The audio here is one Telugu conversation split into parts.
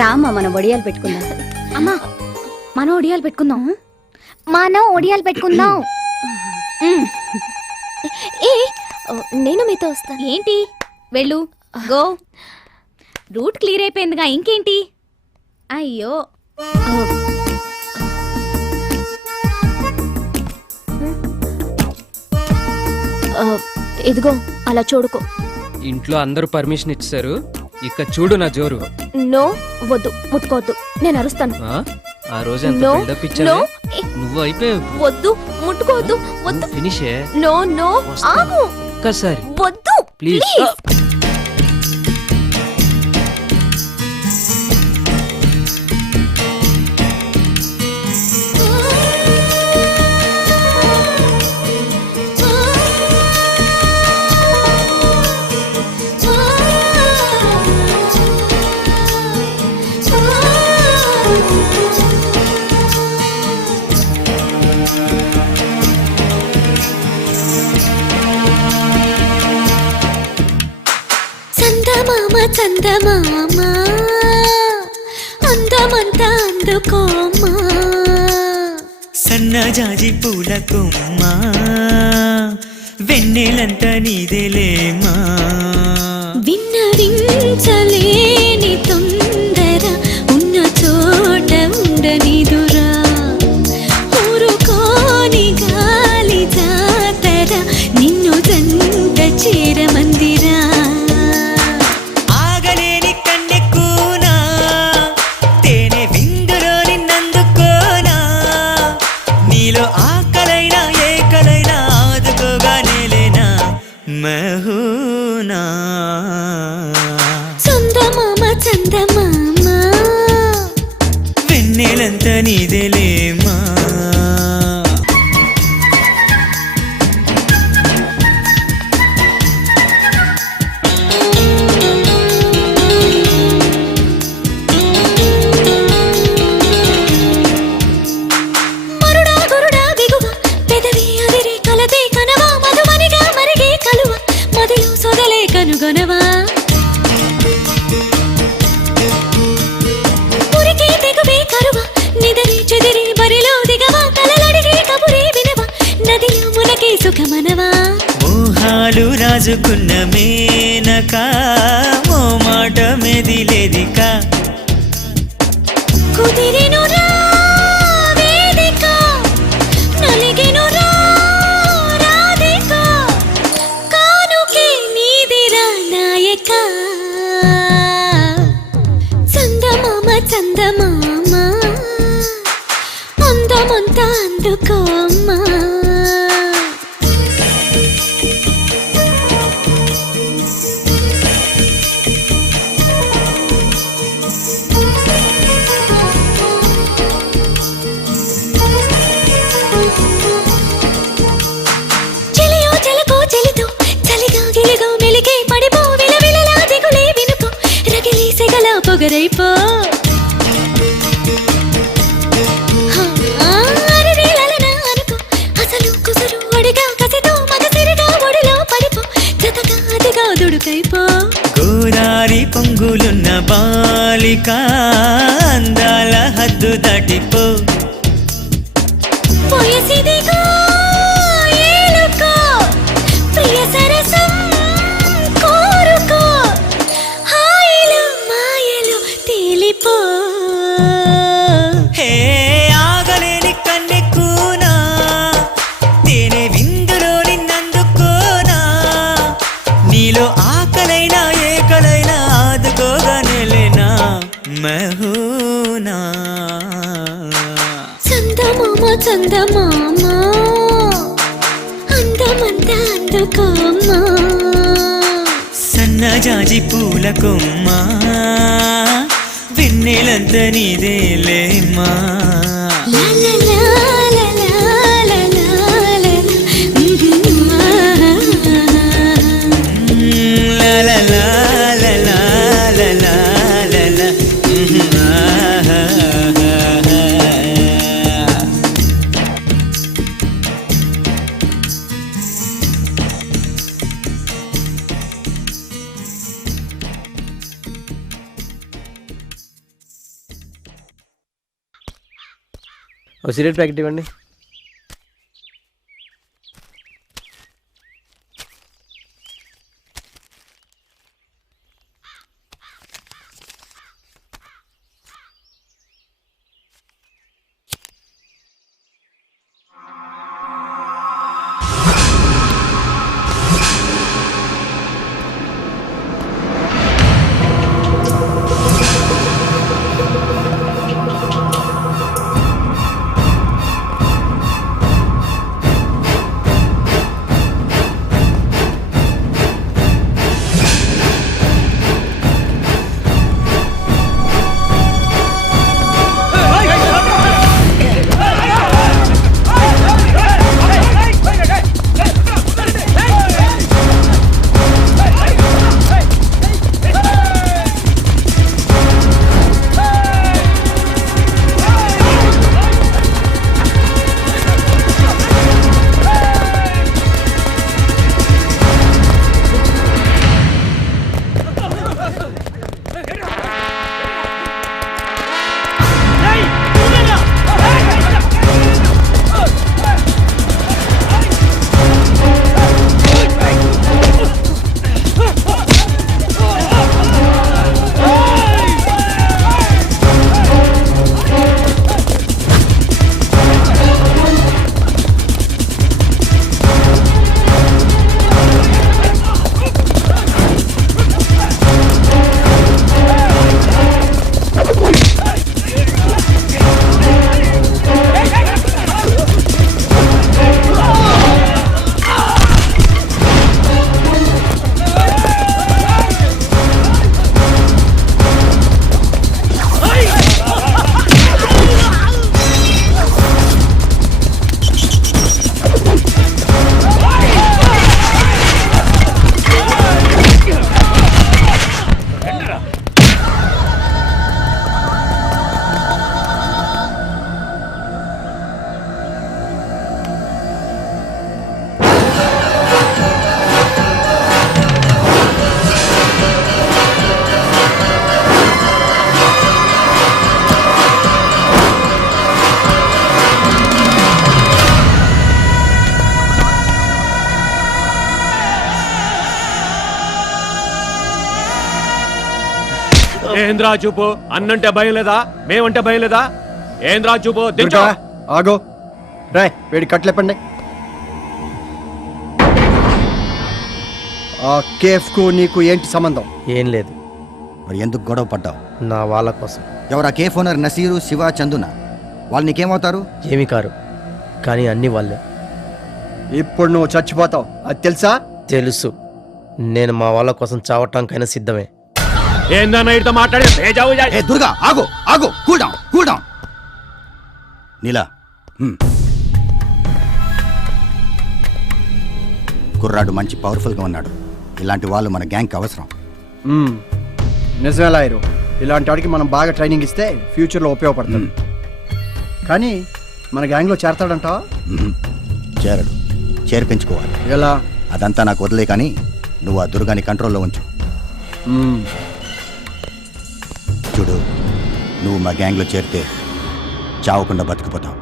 రామ్మా మనం ఒడియాలు పెట్టుకుందాం. అమ్మా మనం ఒడియాలు పెట్టుకుందాం. మనం ఒడియాలు పెట్టుకుందాం. ఏ నేను మీతో వస్తాను. ఏంటి వెళ్ళు, గో. రూట్ క్లియర్ అయిపోయిందిగా, ఇంకేంటి? అయ్యో ఇదిగో అలా చూడుకో. ఇంట్లో అందరూ పర్మిషన్ ఇచ్చారు, ఇక చూడు నా జోరు. నో వద్దు, ముట్టుకోవద్దు, నేను అరుస్తాను. ఆ రోజు ఎంత No, బిల్డప్ ఇచ్చావు. no. నువ్వు అయిపోయావు. వద్దు, ముట్టుకోవద్దు, వద్దు. ఫినిషే. నో నో ఆగు, ఒక్కసారి వద్దు ప్లీజ్. చందమామ చందమామ అందమంతా అందుకోమ్మా, సన్నజాజి పూల కొమ్మ వెన్నెలంతా నీదేలేమా, విన్నవించలేని తొందర ఉన్న చోట ఉండనిదురా, ఊరుకోని గాలి జాతర నిన్ను జంట చేరమందిరా, ఆగలేని కన్నెక్కునా తేనె విందులో నిన్నందుకోనా, నీలో ఆకలైనా ఏకలైనా ఆదుకోగా నేలేనా మహూనా, చందమామ చందమామ వెన్నెలంతా నీదేలేమా, మరుడా గురుడా బిగువ పెదవి అదిరి కలదే కనవా, మధుమనిగా మరిగే కలువ మదిలో సొదలే కనుగొనవా, ఉరికి తెగువే కరువ నిదరి చెదిరి బరిలో దిగవా, కలలడిగే కబురే వినవా, నదిలో మునకే సుఖమనవా, మోహాలు రాజుకున్న మేనక మో మాట మెదిలేదిక, కుదిరెనురా వేదిక నలిగెనురా రాధిక, కానుకే నీదిరా నాయక, చందమామ చందమామ అందమంతా అందుకోమ్మా, చెలియో చెలకో చెలితో చలిగా గిలిగో మెలిగే పడిపో, విలవిలలా దిగులే వినుకో, రగిలి సెగల పొగరైపో, అరిరి లలన అనుకో, అసలు కుసరు ఒడిగా కసితో మగసిరిగా ఒడిలో పడిపో, జతగా అదిగా దుడుకైపో, గోదారి పొంగులున్న బాలిక అందాల హద్దు దాటిపో, వయసిదిగో ఏలుకో, ప్రియ సరసం కోరుకో, హాయిలు మాయలు తేలిపో, హే ఆగలేని కన్నెక్కునా తేనె విందులో నిన్నందుకోనా, నీలో ఆకలైనా ఏకలైనా ఆదుకోగా నెలేనా మహూనా, చందమామ చందమామ అందమంతా అందుకోమ్మా, సన్నజాజి పూల కొమ్మ వెన్నెలంతా నీదేలేమా, లా లా లా లా లా లా లా లా, లా లా లా లా లా లా లా లా లా. ఓ సిగరెట్ ప్యాకెట్ ఇవ్వండి. ఏంద్రా చూపు, అన్నంటే భయం లేదా, మేమంటే భయం లేదా? ఏంద్రా చూపు, దించు. ఆగో రే, వేడి కట్లేపండి. ఆ కేఫ్ కు నీకు ఏంటి సంబంధం? ఏం లేదు, మరి ఎందుకు గొడవ పడ్డావు? నా వాళ్ళ కోసం. ఎవరా కేఫ్ ఓనర్? నసీరు, శివ, చందున. వాళ్ళు నీకేమవుతారు? ఏమి కారు, కానీ అన్ని వాళ్ళే. ఇప్పుడు నువ్వు చచ్చిపోతావు, అది తెలుసా? తెలుసు, నేను మా వాళ్ళ కోసం చావటానికైనా సిద్ధమే. ఏందన్నా ఇట్లా మాట్లాడే? ఏ దుర్గా, ఆగు ఆగు, కూల్ డౌన్, కూల్ డౌన్. నీలా, కుర్రాడు మంచి పవర్ఫుల్గా ఉన్నాడు. ఇలాంటి వాళ్ళు మన గ్యాంగ్కి అవసరం. నిజమే లాయరు, ఇలాంటి వాడికి మనం బాగా ట్రైనింగ్ ఇస్తే ఫ్యూచర్లో ఉపయోగపడుతుంది. కానీ మన గ్యాంగ్లో చేరతాడంటావా? చేరడు, చేర్పించుకోవాలి. ఎలా? అదంతా నాకు వదిలే, కానీ నువ్వు ఆ దుర్గాని కంట్రోల్లో ఉంచు. చూడు, నువ్వు మా గ్యాంగ్లో చేరితే చావకుండా బతుకుపోతావు.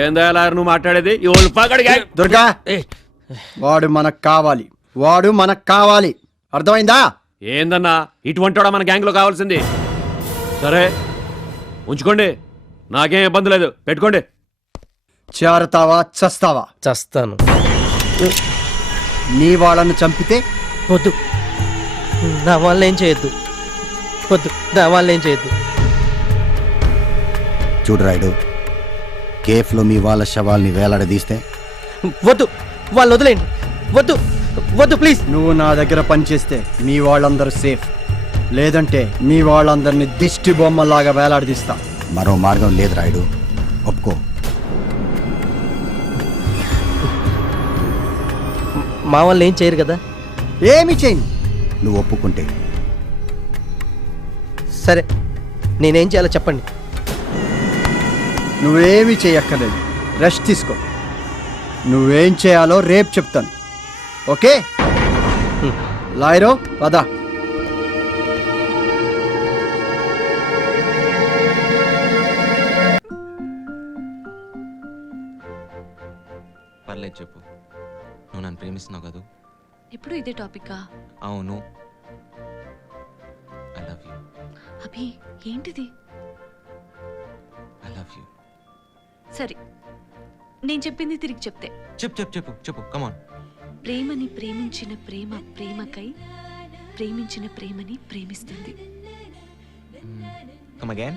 ఏందా నువ్వు మాట్లాడేది? ఈ ఓల్డ్ పాకడి గ్యాంగ్. దుర్గా, వాడు మనకు కావాలి, వాడు మనకు కావాలి, అర్థమైందా? ఏందన్నా ఇటువంటి వాడు మన గ్యాంగ్ లో కావాల్సింది? సరే ఉంచుకోండి, నాకేం ఇబ్బంది లేదు, పెట్టుకోండి. చేరతావా చస్తావా? చస్తాను. నీ వాళ్ళను చంపితే? వద్దు, నా వాళ్ళు ఏం చేయొద్దు. వద్దు, నా వాళ్ళు ఏం చేయొద్దు. చూడు రాయుడు, కేఫ్లో మీ వాళ్ళ శవాల్ని వేలాడదీస్తే? వద్దు, వాళ్ళు వదిలేండి. వద్దు వద్దు ప్లీజ్. నువ్వు నా దగ్గర పనిచేస్తే మీ వాళ్ళందరూ సేఫ్, లేదంటే మీ వాళ్ళందరినీ దిష్టి బొమ్మలాగా వేలాడదీస్తా. మరో మార్గం లేదు రాయుడు, ఒప్పుకో. మా వాళ్ళు ఏం చేయరు కదా? ఏమి చేయను. నువ్వు ఒప్పుకుంటే సరే, నేనేం చేయాలో చెప్పండి. నువ్వేమీ చేయక్కర్లేదు, రెస్ట్ తీసుకో. నువ్వేం చేయాలో రేపు చెప్తాను, ఓకే? లాయరో పద. పర్లేదు చెప్పు. నువ్వు నన్ను ప్రేమిస్తున్నావు కదూ? ఎప్పుడు ఇదే టాపిక్కా? అవును. I love you. అభి ఏంటిది? I love you. సరే నేను చెప్పింది తిరిగి చెప్తే. చెప్పు చెప్పు చెప్పు చెప్పు, కమాన్. ప్రేమని ప్రేమించిన ప్రేమ ప్రేమకై ప్రేమించిన ప్రేమని ప్రేమిస్తుంది. Come again.